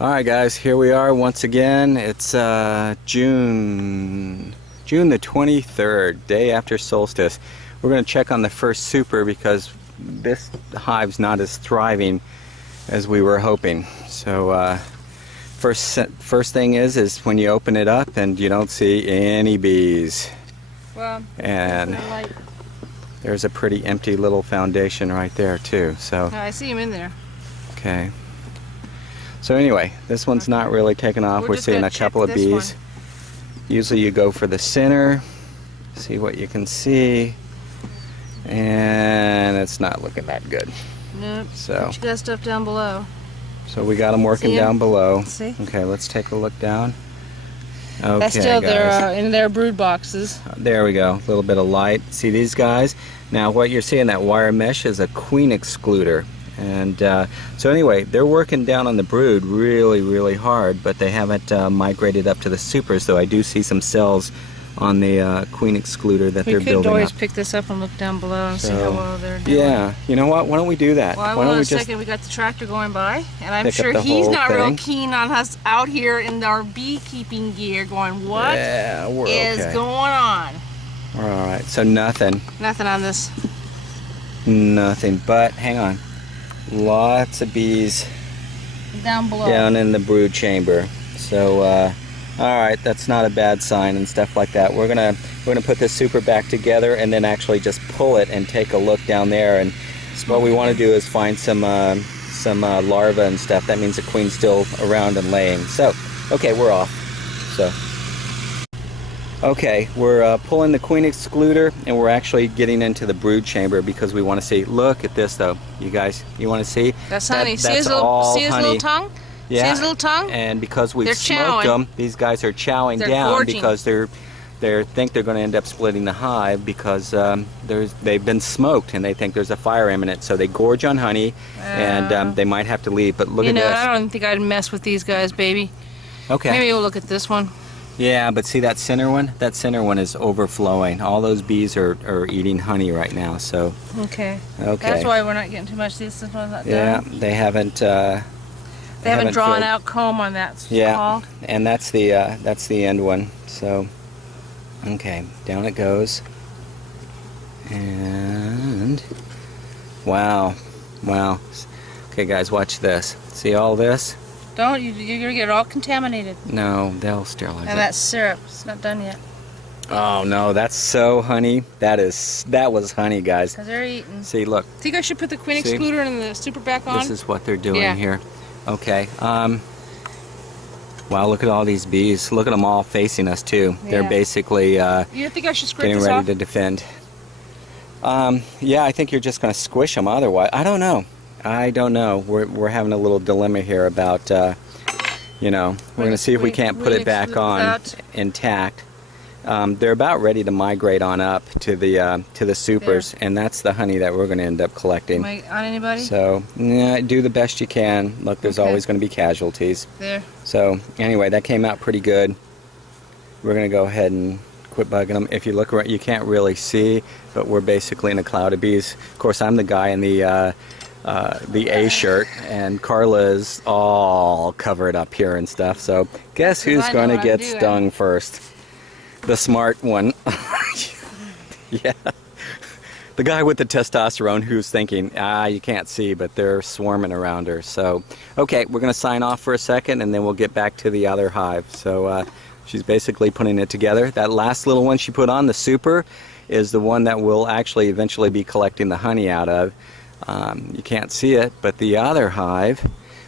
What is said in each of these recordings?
Alright guys, here we are once again. It's June the 23rd, day after solstice. We're going to check on the first super because this hive's not as thriving as we were hoping. So first thing is when you open it up and you don't see any bees. Well, and there's a pretty empty little foundation right there too. So I see him in there. Okay. So anyway, this one's not really taken off. We're seeing a couple of bees. Usually you go for the center, see what you can see, and it's not looking that good. Nope. So you got stuff down below. So we got them working down below. See? Okay, let's take a look down. Okay, that's still guys. in their brood boxes. There we go. A little bit of light. See these guys? Now what you're seeing, that wire mesh, is a queen excluder. And so anyway, they're working down on the brood really hard, but they haven't migrated up to the supers, though I do see some cells on the queen excluder that they're building up. We could always pick this up and look down below and see how well they're doing. Yeah, you know what? Why don't we do that? Well, Why don't we just a second, we got the tractor going by, and I'm sure he's not real keen on us out here in our beekeeping gear going, what is going on? Alright, so nothing. Nothing on this. Nothing, but hang on. Lots of bees down below, down in the brood chamber. So alright, that's not a bad sign and stuff like that. We're gonna put this super back together and then actually just pull it and take a look down there. And what we want to do is find some larvae and stuff. That means the queen's still around and laying. So okay, we're off. So okay, we're pulling the queen excluder and we're actually getting into the brood chamber because we want to see. Look at this though, you guys. You want to see? That's honey. That's see his little tongue? Yeah. See his little tongue? And because we've smoked them, these guys are chowing down gorging. because they think they're going to end up splitting the hive because they've been smoked and they think there's a fire imminent. So they gorge on honey and they might have to leave. But look at this. I don't think I'd mess with these guys, baby. Okay. Maybe we'll look at this one. Yeah, but see that center one? That center one is overflowing. All those bees are eating honey right now. So okay. That's why we're not getting too much. This one's not done. Yeah, they haven't. They haven't drawn out comb on that. Yeah, and that's the end one. So okay, down it goes. And wow. Okay, guys, watch this. See all this? Don't, you're going to get it all contaminated. No, they'll sterilize it. And that syrup, it's not done yet. Oh no, that's so honey. That was honey, guys. Because they're eating. See, look. Think I should put the queen excluder and the super back on? This is what they're doing here. Okay. Wow, look at all these bees. Look at them all facing us too. Yeah. They're basically you think I should scrape getting this ready off? to defend. Yeah, I think you're just going to squish them otherwise. I don't know. We're having a little dilemma here about, you know, we're going to see if we can't put it back on intact. They're about ready to migrate on up to the supers, and that's the honey that we're going to end up collecting. Am I on anybody? So, yeah, do the best you can. Look, there's always going to be casualties. There. So, anyway, that came out pretty good. We're going to go ahead and quit bugging them. If you look around, you can't really see, but we're basically in a cloud of bees. Of course, I'm the guy in the A shirt, and Carla is all covered up here and stuff. So guess who's going to get stung first? The smart one. Yeah. The guy with the testosterone who's thinking, you can't see, but they're swarming around her. So, okay, we're going to sign off for a second, and then we'll get back to the other hive. So she's basically putting it together. That last little one she put on, the super, is the one that we'll actually eventually be collecting the honey out of. You can't see it, but the other hive,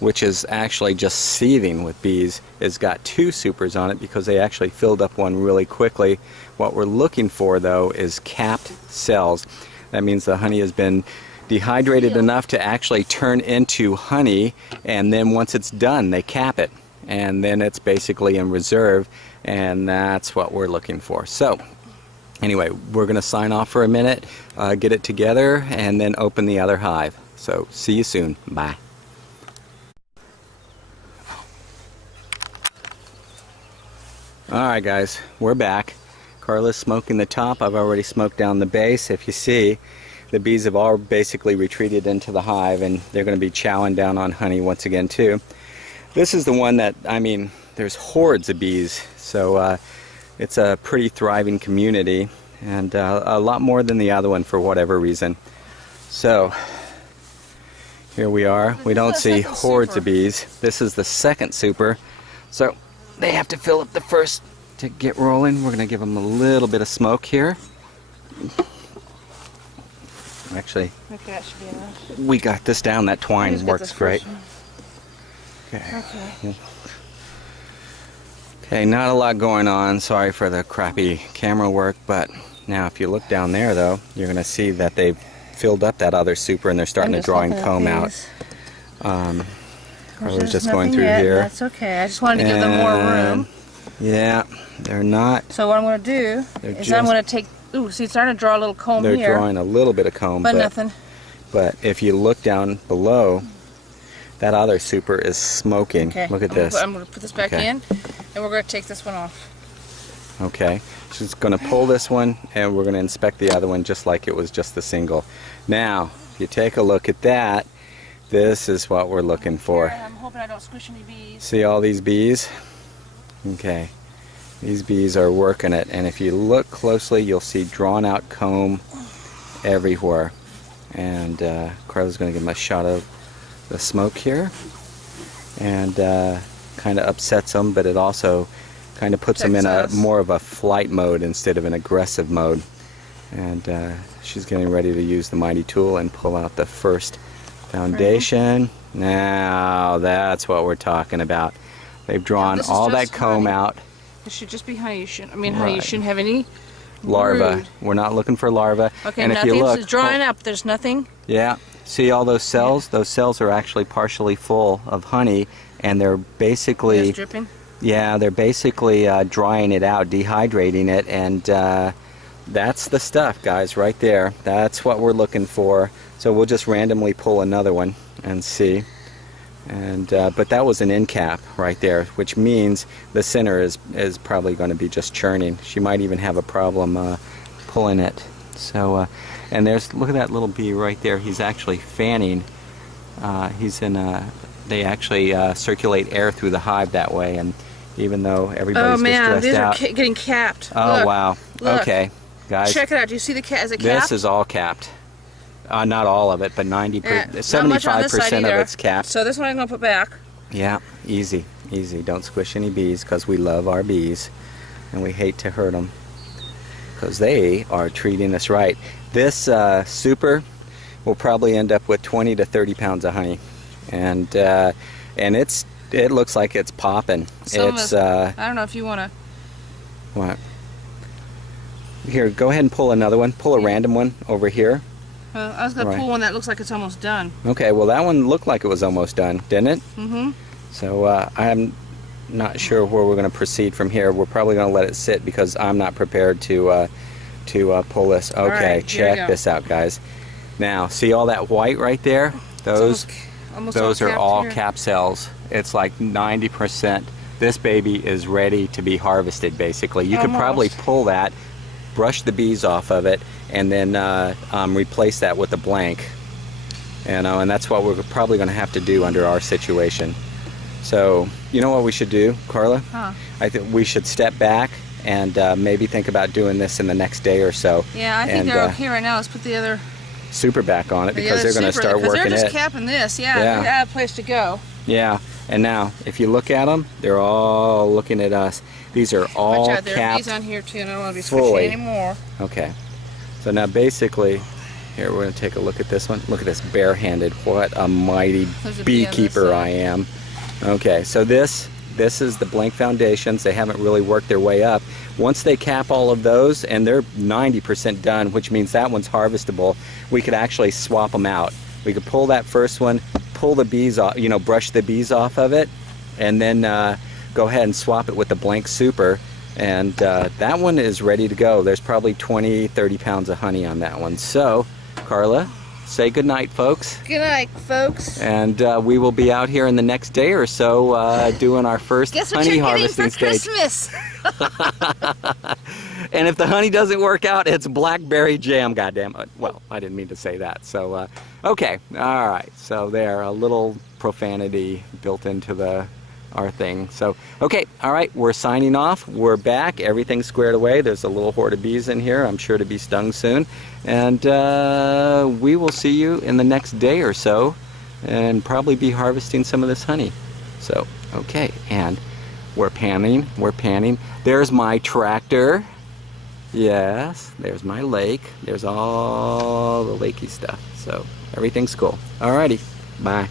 which is actually just seething with bees, has got two supers on it because they actually filled up one really quickly. What we're looking for, though, is capped cells. That means the honey has been dehydrated enough to actually turn into honey, and then once it's done, they cap it, and then it's basically in reserve, and that's what we're looking for. So anyway, we're going to sign off for a minute, get it together, and then open the other hive. So, see you soon. Bye. Alright guys, we're back. Carla's smoking the top. I've already smoked down the base. If you see, the bees have all basically retreated into the hive, and they're going to be chowing down on honey once again too. This is the one that, I mean, there's hordes of bees, so it's a pretty thriving community, and a lot more than the other one for whatever reason. So here we are. We don't see hordes of bees. This is the second super, so they have to fill up the first to get rolling. We're going to give them a little bit of smoke here. Actually, okay, that should be enough. we got this down. That twine works great. Okay. Okay. Okay, not a lot going on. Sorry for the crappy camera work, but now if you look down there, though, you're going to see that they've filled up that other super and they're starting to draw and comb out. I was just going through here. That's okay. I just wanted to give them more room. Yeah, they're not. So what I'm going to do is I'm going to take. Ooh, see, it's starting to draw a little comb here. They're drawing a little bit of comb, but nothing. But if you look down below, that other super is smoking. Okay. Look at this. I'm going to put this back in, and we're going to take this one off. Okay. She's going to pull this one, and we're going to inspect the other one just like it was just the single. Now, if you take a look at that, this is what we're looking for. I'm hoping I don't squish any bees. See all these bees? Okay. These bees are working it, and if you look closely, you'll see drawn out comb everywhere. And Carla's going to give them a shot of the smoke here, and kind of upsets them, but it also kind of puts them in a more of a flight mode instead of an aggressive mode. And she's getting ready to use the mighty tool and pull out the first foundation. Now that's what we're talking about. They've drawn all that comb out. This should just be honey. You shouldn't have any larvae. brood. We're not looking for larvae. Okay, and if you look, it's drying up. There's nothing. Yeah. See all those cells? Those cells are actually partially full of honey, and they're basically. It's dripping. Yeah, they're basically drying it out, dehydrating it, and that's the stuff, guys, right there. That's what we're looking for. So we'll just randomly pull another one and see. And but that was an end cap right there, which means the center is probably going to be just churning. She might even have a problem pulling it. So and look at that little bee right there. He's actually fanning. He's in they actually circulate air through the hive that way, and even though everybody's just dressed out. These are getting capped. Oh, look, wow. Look. Okay, guys. Check it out. Do you see the cap? Is it capped? This is all capped. Not all of it, but 75% of it's capped. So this one I'm going to put back. Yeah, easy, easy. Don't squish any bees, because we love our bees, and we hate to hurt them, because they are treating us right. This super will probably end up with 20 to 30 pounds of honey, and it looks like it's popping. I don't know if you want to. What? Here, go ahead and pull another one. Pull a random one over here. I was going to pull one that looks like it's almost done. Okay, well that one looked like it was almost done, didn't it? Mm-hmm. So I'm not sure where we're going to proceed from here. We're probably going to let it sit because I'm not prepared to pull this. Okay, right, check this out, guys. Now, see all that white right there? Those are all cap cells. It's like 90%. This baby is ready to be harvested, basically. You could probably pull that, brush the bees off of it, and then replace that with a blank. And that's what we're probably going to have to do under our situation. So, you know what we should do, Carla? Huh. I think we should step back and maybe think about doing this in the next day or so. Yeah, I think they're okay right now. Let's put the other super back on it, because they're going to start working it. They're just capping this. Yeah, we got a place to go. Yeah, and now if you look at them, they're all looking at us. These are all capped. There are bees on here too, and I don't want to be squishy anymore. Okay, so now basically, here we're going to take a look at this one. Look at this barehanded. What a mighty beekeeper I am. Okay, so this is the blank foundations. They haven't really worked their way up. Once they cap all of those, and they're 90% done, which means that one's harvestable, we could actually swap them out. We could pull that first one, pull the bees off, brush the bees off of it, and then go ahead and swap it with the blank super, and that one is ready to go. There's probably 20-30 pounds of honey on that one. So, Carla, say good night, folks. Good night, folks. And we will be out here in the next day or so doing our first honey harvesting stage. Guess what you're getting for Christmas? And if the honey doesn't work out, it's blackberry jam, goddammit. Well, I didn't mean to say that. So, okay, all right. So there, a little profanity built into the our thing. So, okay, all right, we're signing off. We're back. Everything's squared away. There's a little horde of bees in here. I'm sure to be stung soon. And we will see you in the next day or so, and probably be harvesting some of this honey. So, okay, and we're panning. We're panning. There's my tractor. Yes, there's my lake. There's all the lakey stuff. So everything's cool. Alrighty, bye.